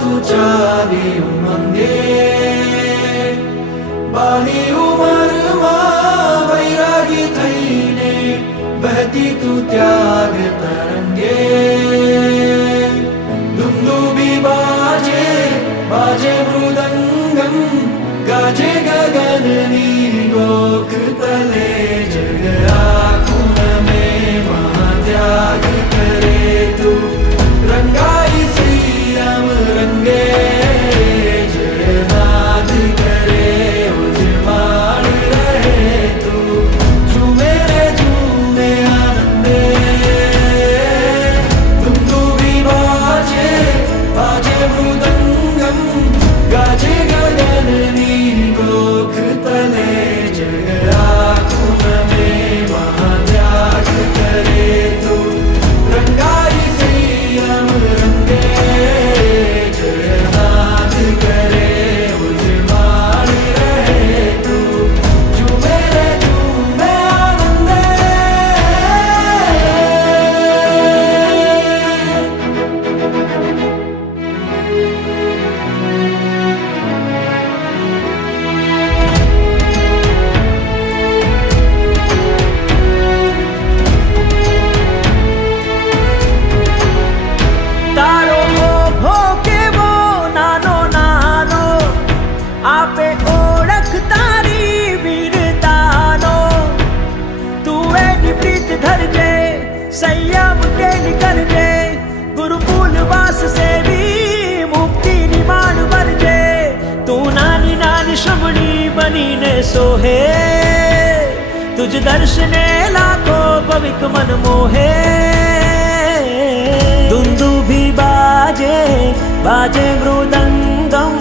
તું ચાલી ઉમંગે બાની ઉંમરમાં વૈરાગી થઈને બહેતી તું ત્યાગ તરંગે દુંદુબી બાજે બાજે મૃદંગમ ગાજે ગગનની ગોખ તલે જગ આખું में महात्याग करे तू रंगाई श्री राम रंगे जयनाद करे उजमाड़ रहे तू झूमे रे झूमे आनंदे दुंदुबी बाजे बाजे मृदंगम गाजे गगननी गोख तले जग आँखों में महात्याग करे तू रंगाई श्री राम रंगे जयनाद करे उजमाड़ रहे तू झूमे रे झूमे आनंदे તારો ઓઘો કેવો નાનો નાનો આપે ઓળખ તારી વીરતાનો તું એની પ્રીત ધરજે સંયમ કેલી કરજે ગુરુકુલ વાસ સેવી મુક્તિની માણ વરજે તું નાની નાની શ્રમણી બનીને સોહે તુજ દર્શને લાખો ભવિક મન મોહે दुंदुभी बाजे बाजे मृदंगम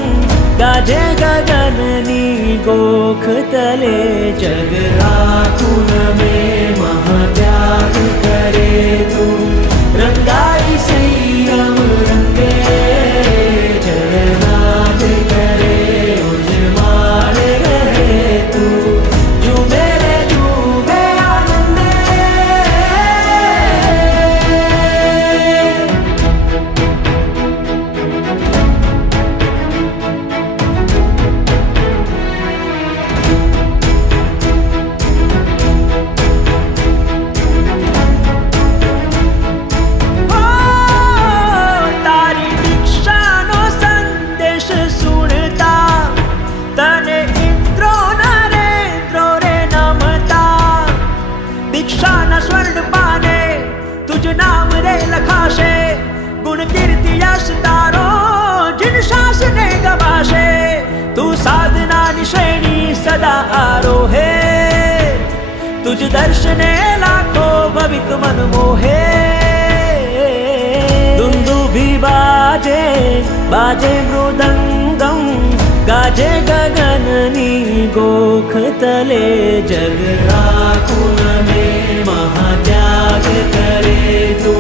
गाजे गगननी गोख तले जग आँखों में महात्याग करे तू रंगाई संयम रंगे जयनाद करे उजमाड़ रहे तू झूमे रे झूमे आनंदे તારી દીક્ષાનો સંદેશ સુણતા તને ઇન્દ્રો નરેન્દ્રો રે નમતા દીક્ષાના સ્વર્ણ પાને તુજ નામ રે લખાશે ગુણ કીર્તિ યશ તારો જીન શાસને ગવાશે તું સાધનાની શ્રેણી સદા આરોહે तुझ दर्शने लाखो भविक मन मोहे दुंदुभी बाजे बाजे मृदंगम गाजे गगननी गोख तले जग आँखों में महात्याग करे तू